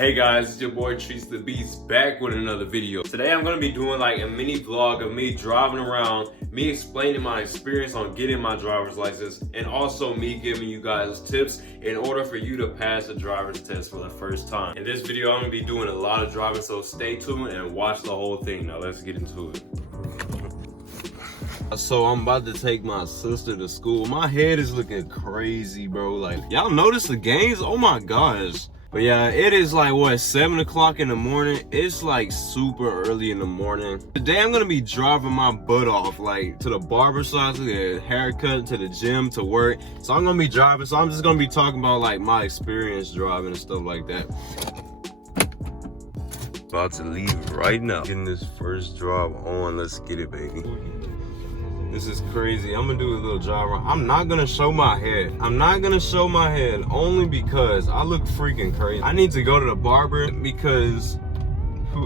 Hey guys, it's your boy Treats the Beast back with another video. Today I'm going to be doing like a mini vlog of me driving around, me explaining my experience on getting my driver's license, and also me giving you guys tips in order for you to pass the driver's test for the first time. In this video I'm going to be doing a lot of driving, so stay tuned and watch the whole thing. Now let's get into it. So I'm about to take my sister to school. My head is looking crazy, bro. Like, y'all notice the gains? Oh my gosh. But yeah, it is like, what, 7 o'clock in the morning? It's like super early in the morning. Today I'm gonna be driving my butt off, like to the barber shop, to the haircut, to the gym, to work. So I'm gonna be driving, so I'm just gonna be talking about like my experience driving and stuff like that. About to leave right now. Getting this first drive on, let's get it, baby. This is crazy. I'm gonna do a little drive around. I'm not gonna show my head. I'm not gonna show my head only because I look freaking crazy. I need to go to the barber because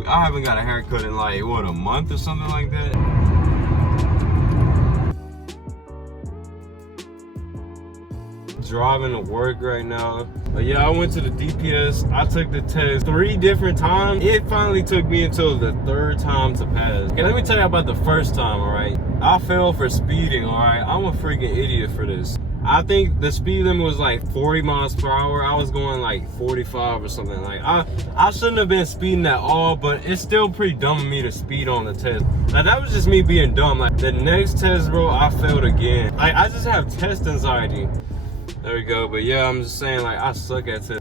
I haven't got a haircut in like, what, a month or something like that? Driving to work right now. But yeah, I went to the DPS. I took the test 3 different times. It finally took me until the 3rd time to pass. Okay, let me tell you about the first time, all right? I failed for speeding, all right? I'm a freaking idiot for this. I think the speed limit was like 40 miles per hour. I was going like 45 or something. Like, I shouldn't have been speeding at all, but it's still pretty dumb of me to speed on the test. Like, that was just me being dumb. Like, the next test, bro, I failed again. Like, I just have test anxiety. There we go. But yeah, I'm just saying, like, I suck at testing.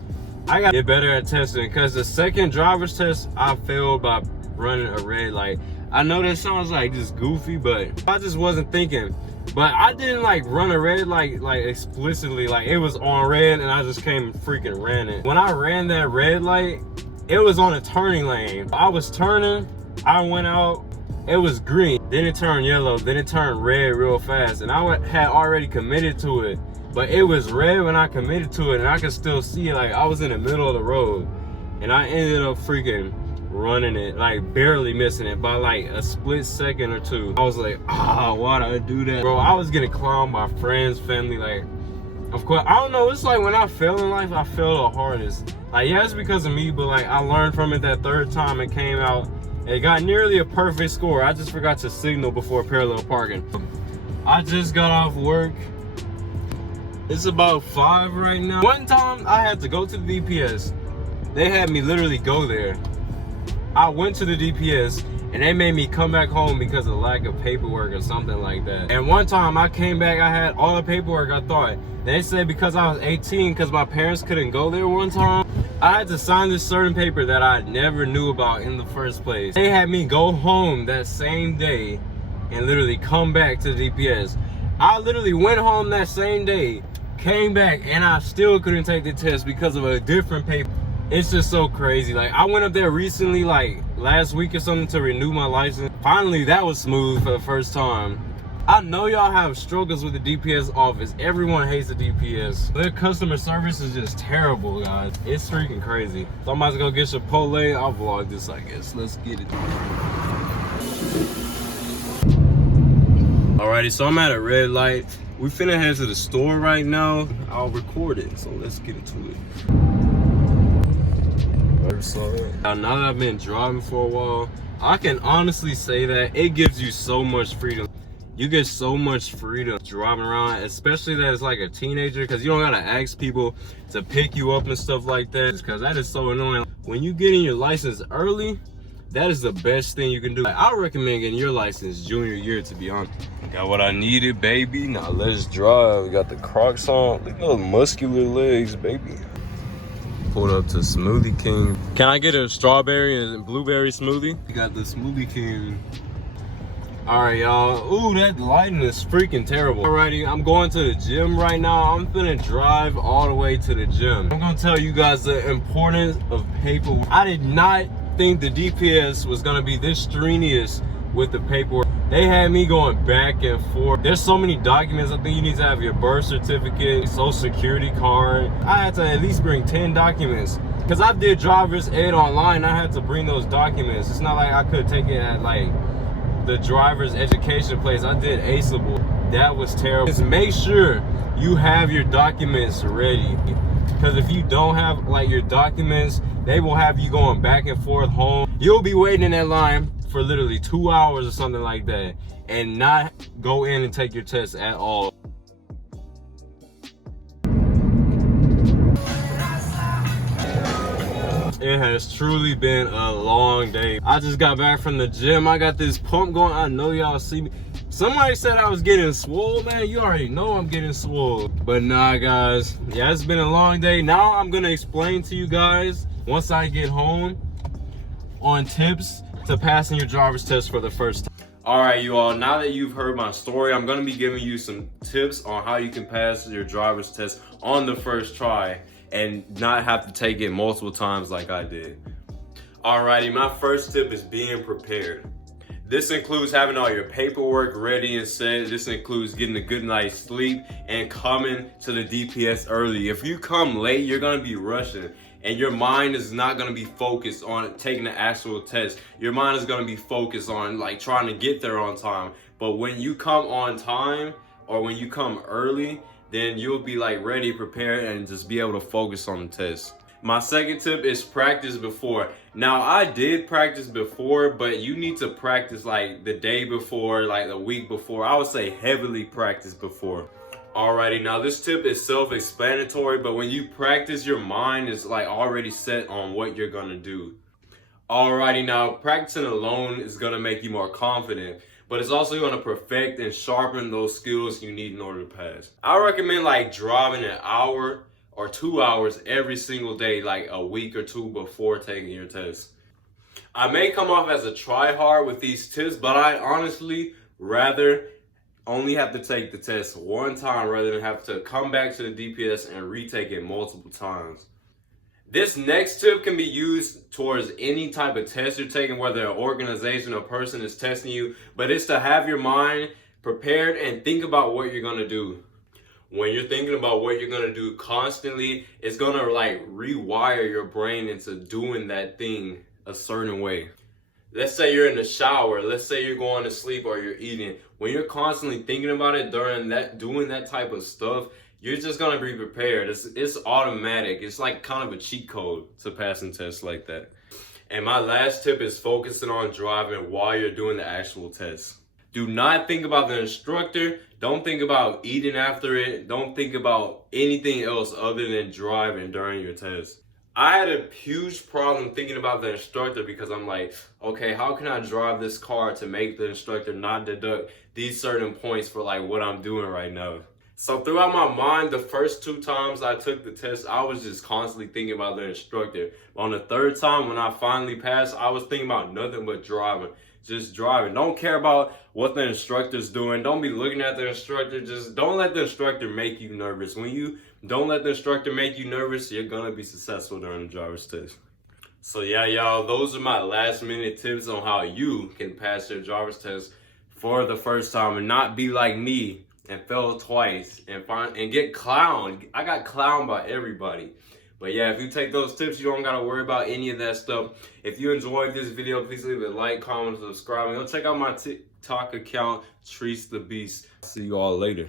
I gotta get better at testing because the second driver's test, I failed by running a red light. I know that sounds like just goofy, but I just wasn't thinking. But I didn't like run a red light like explicitly, like it was on red and I just came and freaking ran it. When I ran that red light, it was on a turning lane. I was turning, I went out, it was green, then it turned yellow, then it turned red real fast, and I had already committed to it. But it was red when I committed to it, and I could still see it. Like, I was in the middle of the road, and I ended up freaking running it, like barely missing it by like a split second or two. I was like, why'd I do that? Bro, I was getting clowned by friends, family, like, of course, I don't know, it's like when I fail in life, I fail the hardest. Like, yeah, it's because of me, but like, I learned from it that 3rd time it came out. It got nearly a perfect score. I just forgot to signal before parallel parking. I just got off work. It's about 5 right now. One time I had to go to the DPS. They had me literally go there. I went to the DPS and they made me come back home because of lack of paperwork or something like that. And one time I came back, I had all the paperwork, I thought. They said because I was 18, because my parents couldn't go there one time, I had to sign this certain paper that I never knew about in the first place. They had me go home that same day and literally come back to the DPS. I literally went home that same day, came back, and I still couldn't take the test because of a different paper. It's just so crazy. Like, I went up there recently, like last week or something, to renew my license. Finally, that was smooth for the first time. I know y'all have struggles with the DPS office. Everyone hates the DPS. Their customer service is just terrible, guys. It's freaking crazy. So I'm about to go get Chipotle. I'll vlog this, I guess. Let's get it. Alrighty, so I'm at a red light. We finna head to the store right now. I'll record it, so let's get into it. Now that I've been driving for a while, I can honestly say that it gives you so much freedom. You get so much freedom driving around, especially that it's like a teenager, because you don't gotta ask people to pick you up and stuff like that, because that is so annoying. When you get in your license early, that is the best thing you can do. Like, I recommend getting your license junior year, to be honest. Got what I needed, baby. Now let's drive. We got the Crocs on. Look at those muscular legs, baby. Pulled up to Smoothie King. Can I get a strawberry and blueberry smoothie? We got the Smoothie King. All right, y'all. Ooh, that lighting is freaking terrible. Alrighty, I'm going to the gym right now. I'm gonna drive all the way to the gym. I'm gonna tell you guys the importance of paperwork. I did not think the DPS was gonna be this strenuous with the paperwork. They had me going back and forth. There's so many documents. I think you need to have your birth certificate, social security card. I had to at least bring 10 documents because I did driver's ed online. I had to bring those documents. It's not like I could take it at like the driver's education place. I did Aceable. That was terrible. Just make sure you have your documents ready, because if you don't have like your documents, They will have you going back and forth home. You'll be waiting in that line for literally 2 hours or something like that and not go in and take your test at all. It has truly been a long day. I just got back from the gym. I got this pump going. I know y'all see me. Somebody said I was getting swole, man. You already know I'm getting swole. But nah, guys. Yeah, it's been a long day. Now I'm gonna explain to you guys, once I get home, on tips to passing your driver's test for the first time. All right, you all, now that you've heard my story, I'm gonna be giving you some tips on how you can pass your driver's test on the first try and not have to take it multiple times like I did. Alrighty, my first tip is being prepared. This includes having all your paperwork ready and set. This includes getting a good night's sleep and coming to the DPS early. If you come late, you're gonna be rushing and your mind is not gonna be focused on taking the actual test. Your mind is gonna be focused on like trying to get there on time. But when you come on time or when you come early, then you'll be like ready, prepared, and just be able to focus on the test. My second tip is practice before. Now, I did practice before, but you need to practice like the day before, like the week before. I would say heavily practice before. Alrighty, now this tip is self-explanatory, but when you practice, your mind is like already set on what you're gonna do. Alrighty, now practicing alone is gonna make you more confident, but it's also gonna perfect and sharpen those skills you need in order to pass. I recommend like driving an hour or 2 hours every single day, like a week or two before taking your test. I may come off as a try-hard with these tips, but I honestly rather only have to take the test one time rather than have to come back to the DPS and retake it multiple times. This next tip can be used towards any type of test you're taking, whether an organization or person is testing you, but it's to have your mind prepared and think about what you're gonna do. When you're thinking about what you're gonna do constantly, it's gonna like rewire your brain into doing that thing a certain way. Let's say you're in the shower, let's say you're going to sleep or you're eating. When you're constantly thinking about it during that, doing that type of stuff, you're just gonna be prepared. It's automatic. It's like kind of a cheat code to passing tests like that. And my last tip is focusing on driving while you're doing the actual test. Do not think about the instructor. Don't think about eating after it. Don't think about anything else other than driving during your test. I had a huge problem thinking about the instructor because I'm like, okay, how can I drive this car to make the instructor not deduct these certain points for like what I'm doing right now? So throughout my mind, the first 2 times I took the test, I was just constantly thinking about the instructor. On the third time, when I finally passed, I was thinking about nothing but driving. Just driving. Don't care about what the instructor's doing. Don't be looking at the instructor. Just don't let the instructor make you nervous. When you don't let the instructor make you nervous, you're gonna be successful during the driver's test. So yeah, y'all, those are my last minute tips on how you can pass your driver's test for the first time and not be like me and fail twice and get clowned. I got clowned by everybody. But yeah, if you take those tips, you don't gotta worry about any of that stuff. If you enjoyed this video, please leave a like, comment, subscribe, and go check out my TikTok account, Trees the Beast. See you all later.